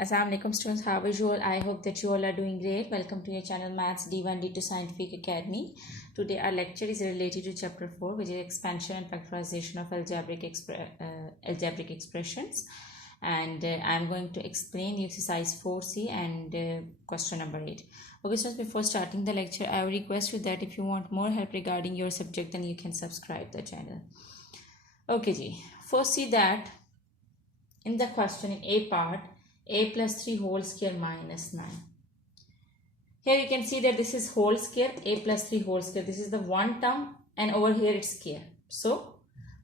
Assalamu alaikum students, how are you all? I hope that you all are doing great. Welcome to your channel Maths D1 D2 Scientific Academy. Today our lecture is related to chapter 4, which is expansion and factorization of algebraic expressions. And I'm going to explain the exercise 4C and question number 8. Okay, so before starting the lecture, I will request you that if you want more help regarding your subject, then you can subscribe the channel. Okay, ji. First, see that in the question in A part, a plus 3 whole square minus 9. Here you can see that this is whole square, a plus 3 whole square. This is the one term and over here it's square. So,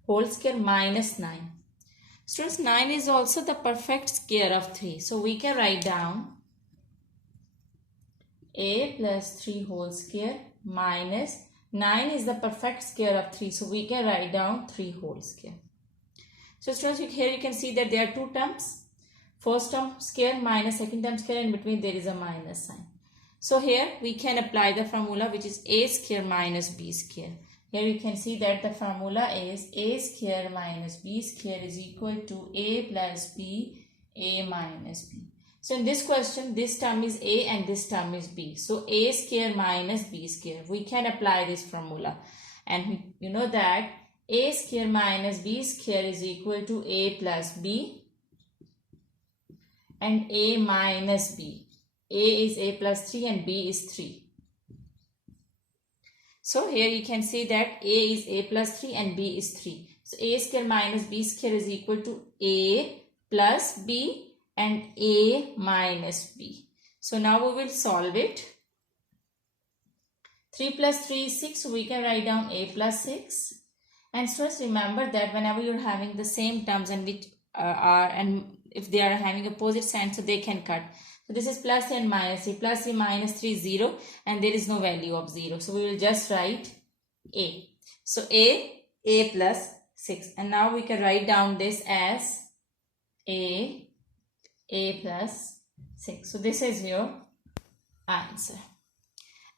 whole square minus 9. Students, 9 is also the perfect square of 3. So, we can write down a plus 3 whole square minus 9 is the perfect square of 3. So, we can write down 3 whole square. So, students, here you can see that there are two terms. First term square minus second term square, and between there is a minus sign. So here we can apply the formula, which is a square minus b square. Here you can see that the formula is a square minus b square is equal to a plus b, a minus b. So in this question, this term is a and this term is b. So a square minus b square. We can apply this formula. And you know that a square minus b square is equal to a plus b and a minus b. A is a plus 3 and b is 3. So here you can see that a is a plus 3 and b is 3. So a square minus b square is equal to a plus b and a minus b. So now we will solve it. 3 plus 3 is 6. So we can write down a plus 6. And students, remember that whenever you're having the same terms and which if they are having opposite signs, so they can cut. So this is plus and minus 3. Plus 3 minus 3 is 0 and there is no value of 0. So we will just write a. So a plus 6. And now we can write down this as a plus 6. So this is your answer.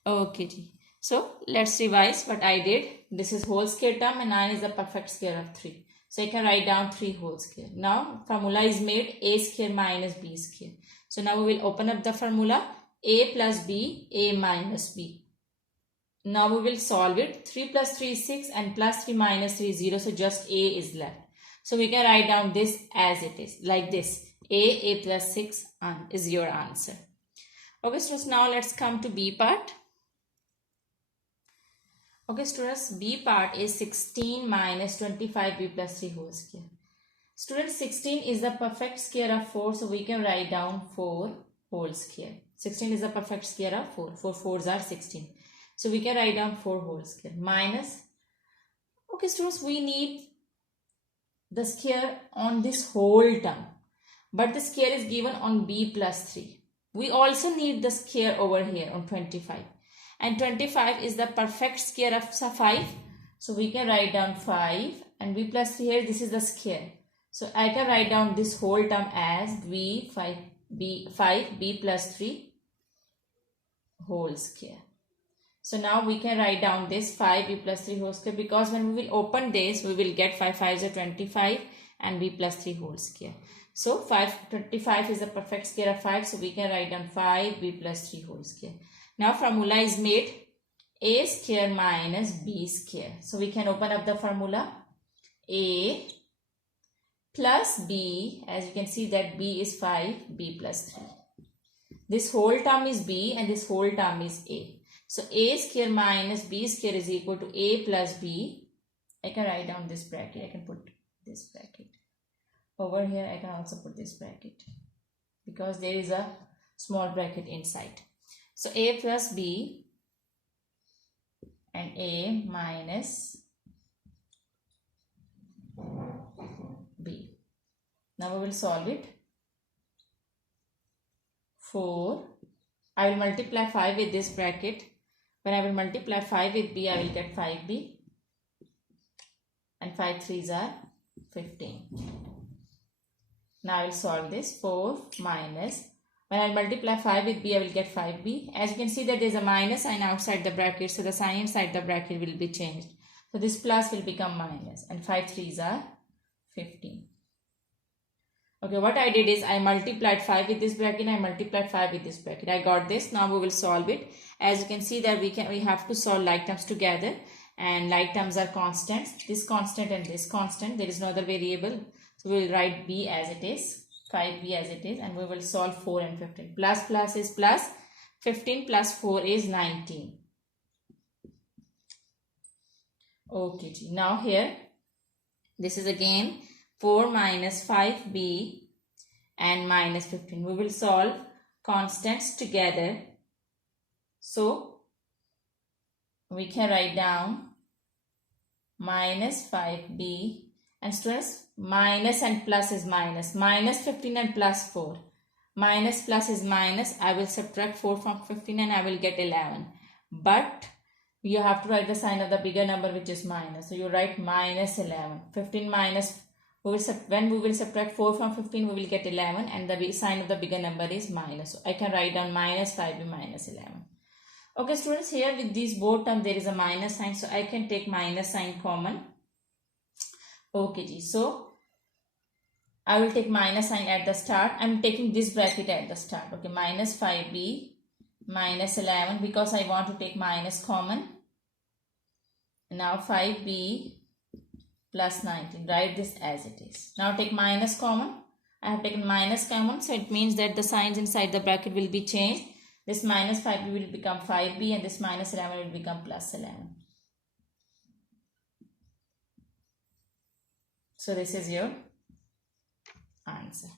Okay. So let's revise what I did. This is whole square term and 9 is the perfect square of 3. So I can write down 3 whole square. Now formula is made a square minus b square. So now we will open up the formula a plus b, a minus b. Now we will solve it. 3 plus 3 is 6 and plus 3 minus 3 is 0. So just a is left. So we can write down this as it is, like this. A plus 6 is your answer. Okay, so now let's come to b part. Okay, students, b part is 16 minus 25b plus 3 whole square. Students, 16 is the perfect square of 4, so we can write down 4 whole square. 16 is the perfect square of 4. 4 4s are 16. So we can write down 4 whole square minus. Okay, students, we need the square on this whole term. But the square is given on b plus 3. We also need the square over here on 25. And 25 is the perfect square of 5. So we can write down 5 and b plus 3 here, this is the square. So I can write down this whole term as b 5b plus 3 whole square. So now we can write down this 5b plus 3 whole square, because when we will open this, we will get 5 5s are 25 and b plus 3 whole square. So 25 is the perfect square of 5. So we can write down 5b plus 3 whole square. Now formula is made a square minus b square. So we can open up the formula a plus b. As you can see that b is 5, b plus 3. This whole term is b and this whole term is a. So a square minus b square is equal to a plus b. I can write down this bracket. I can put this bracket. Over here I can also put this bracket, because there is a small bracket inside. So a plus b and a minus b. Now we will solve it. 4. I will multiply 5 with this bracket. When I will multiply 5 with b, I will get 5b. And 5 3s are 15. Now I will solve this. 4 minus. When I multiply 5 with b, I will get 5b. As you can see that there is a minus sign outside the bracket, so the sign inside the bracket will be changed. So this plus will become minus, and 5 3s are 15. Okay, what I did is I multiplied 5 with this bracket, I multiplied 5 with this bracket. I got this. Now we will solve it. As you can see that we have to solve like terms together, and like terms are constants. This constant and this constant. There is no other variable. So we will write b as it is, 5b as it is, and we will solve 4 and 15. Plus plus is plus, 15 plus 4 is 19. Okay, now here this is again 4 minus 5b and minus 15. We will solve constants together. So we can write down minus 5b, and students, minus and plus is minus. Minus 15 and plus 4. Minus plus is minus. I will subtract 4 from 15 and I will get 11. But you have to write the sign of the bigger number, which is minus. So you write minus 11. 15 minus, when we will subtract 4 from 15, we will get 11, and the sign of the bigger number is minus. So I can write down minus 5b minus 11. Okay students, here with these both terms there is a minus sign, so I can take minus sign common. Okay, so I will take minus sign at the start. I am taking this bracket at the start. Okay, minus 5b minus 11, because I want to take minus common. Now 5b plus 19. Write this as it is. Now take minus common. I have taken minus common, so it means that the signs inside the bracket will be changed. This minus 5b will become 5b, and this minus 11 will become plus 11. So this is your answer.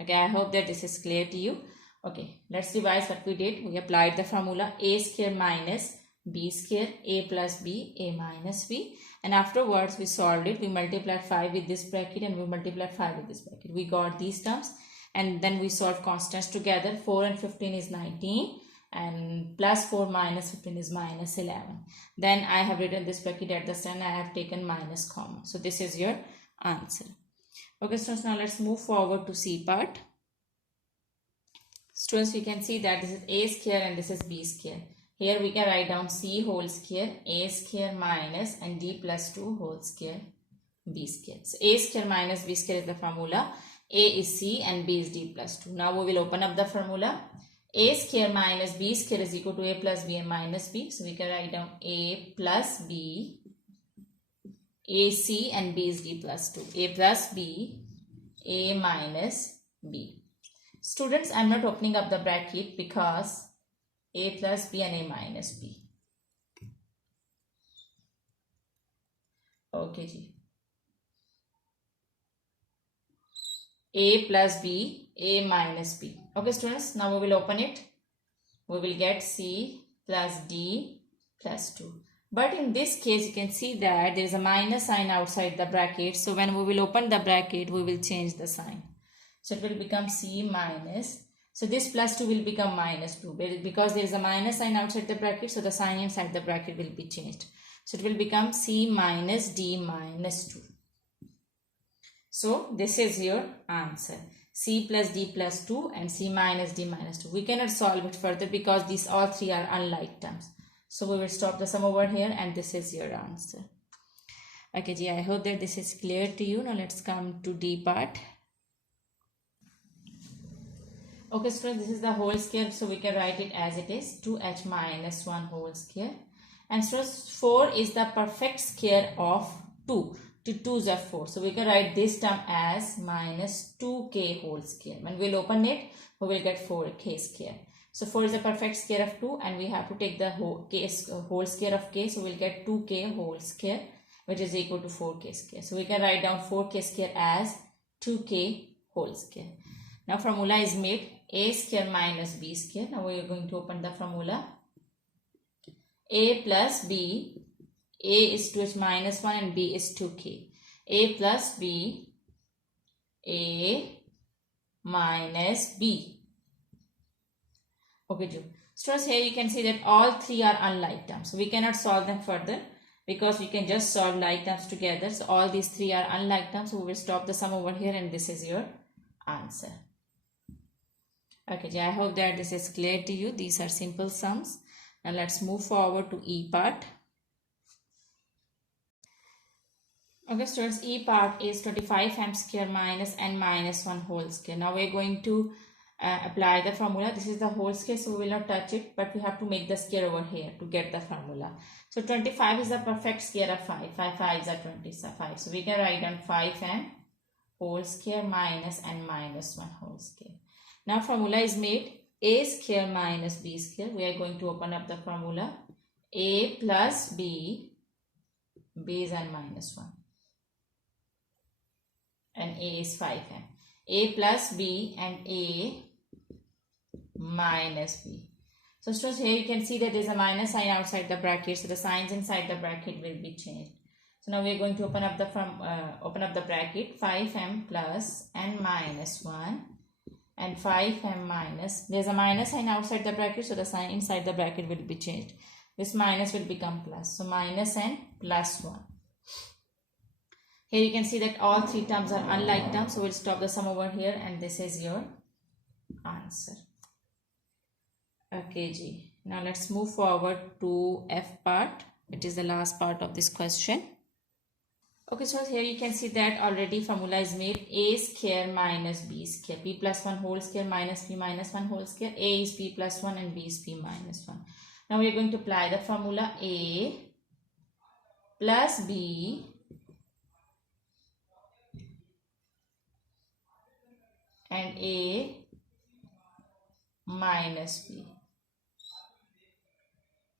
Okay, I hope that this is clear to you. Okay, let's revise what we did. We applied the formula a square minus b square, a plus b, a minus b. And afterwards we solved it. We multiplied 5 with this bracket and we multiplied 5 with this bracket. We got these terms, and then we solved constants together. 4 and 15 is 19, and plus 4 minus 15 is minus 11. Then I have written this bracket at the center. I have taken minus common. So this is your answer. Okay students, now let's move forward to C part. Students, we can see that this is a square and this is b square. Here we can write down c whole square, a square minus, and d plus 2 whole square, b square. So a square minus b square is the formula. A is c and b is d plus 2. Now we will open up the formula. A square minus b square is equal to a plus b and minus b. So we can write down a plus b, ac, and b is d plus 2. A plus b, a minus b. Students, I am not opening up the bracket because a plus b and a minus b. Okay ji. A plus b, a minus b. Okay students, now we will open it. We will get c plus d plus 2. But in this case, you can see that there is a minus sign outside the bracket. So when we will open the bracket, we will change the sign. So it will become c minus. So this plus 2 will become minus 2. Because there is a minus sign outside the bracket, so the sign inside the bracket will be changed. So it will become c minus d minus 2. So this is your answer. C plus d plus 2 and c minus d minus 2. We cannot solve it further because these all three are unlike terms. So we will stop the sum over here, and this is your answer. Okay, ji, I hope that this is clear to you. Now let's come to D part. Okay, so this is the whole square, so we can write it as it is, 2h minus 1 whole square. And so 4 is the perfect square of 2. 2's are 4. So we can write this term as minus 2k whole square. When we'll open it, we will get 4k square. So 4 is a perfect square of 2, and we have to take the whole square of k. So we'll get 2k whole square, which is equal to 4k square. So we can write down 4k square as 2k whole square. Now formula is made, a square minus b square. Now we are going to open the formula. A plus b, a is 2h minus 1 and b is 2k. A plus b, a minus b. Okay, Joe. Students, here you can see that all three are unlike terms. So we cannot solve them further because we can just solve like terms together. So all these three are unlike terms. So we will stop the sum over here, and this is your answer. Okay, I hope that this is clear to you. These are simple sums. Now let's move forward to E part. Okay, students, E part is 25 m square minus n minus 1 whole square. Now we are going to apply the formula. This is the whole square, so we will not touch it, but we have to make the square over here to get the formula. So 25 is the perfect square of 5. 5 5 is a 25. So we can write down 5m whole square minus n minus 1 whole square. Now formula is made a square minus b square. We are going to open up the formula. A plus b, b is n minus 1. And a is 5m. A plus b and a minus b. So students, here you can see that there is a minus sign outside the bracket, so the signs inside the bracket will be changed. So now we are going to open up the bracket. 5m plus n minus 1 and 5m minus, there is a minus sign outside the bracket, so the sign inside the bracket will be changed. This minus will become plus, so minus n plus 1. Here you can see that all three terms are unlike terms, so we'll stop the sum over here and this is your answer. Okay, G. Now let's move forward to F part. It is the last part of this question. Okay, so here you can see that already formula is made. A square minus b square. B plus 1 whole square minus b minus 1 whole square. A is b plus 1 and b is b minus 1. Now we are going to apply the formula. A plus b and a minus b.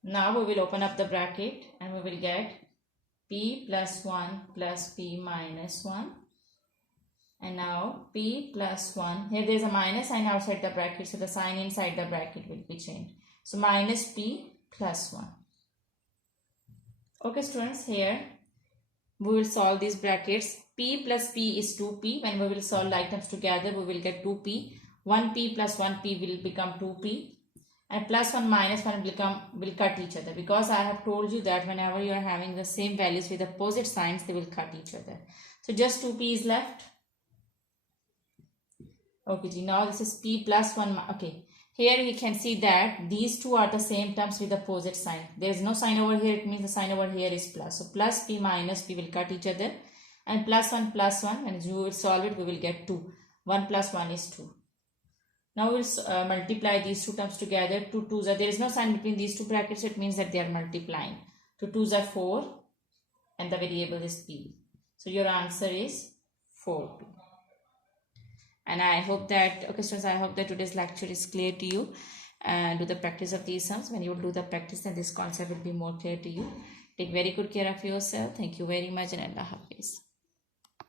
Now we will open up the bracket and we will get p plus 1 plus p minus 1. And now p plus 1. Here there is a minus sign outside the bracket, so the sign inside the bracket will be changed. So minus p plus 1. Okay students, here we will solve these brackets. P plus p is 2p. When we will solve like terms together, we will get 2p. 1p plus 1p will become 2p. And plus 1 minus 1 will cut each other. Because I have told you that whenever you are having the same values with opposite signs, they will cut each other. So just 2p is left. Okay, now this is p plus 1. Okay, here we can see that these two are the same terms with opposite sign. There is no sign over here, it means the sign over here is plus. So plus p minus p will cut each other. And plus 1, when you will solve it, we will get 2. 1 plus 1 is 2. Now we will multiply these two terms together. 2 2s are, there is no sign between these two brackets, it means that they are multiplying. 2 2s are 4 and the variable is p. So your answer is 4p. And I hope that, okay students, I hope that today's lecture is clear to you. And do the practice of these sums. When you will do the practice, then this concept will be more clear to you. Take very good care of yourself. Thank you very much and Allah Hafiz.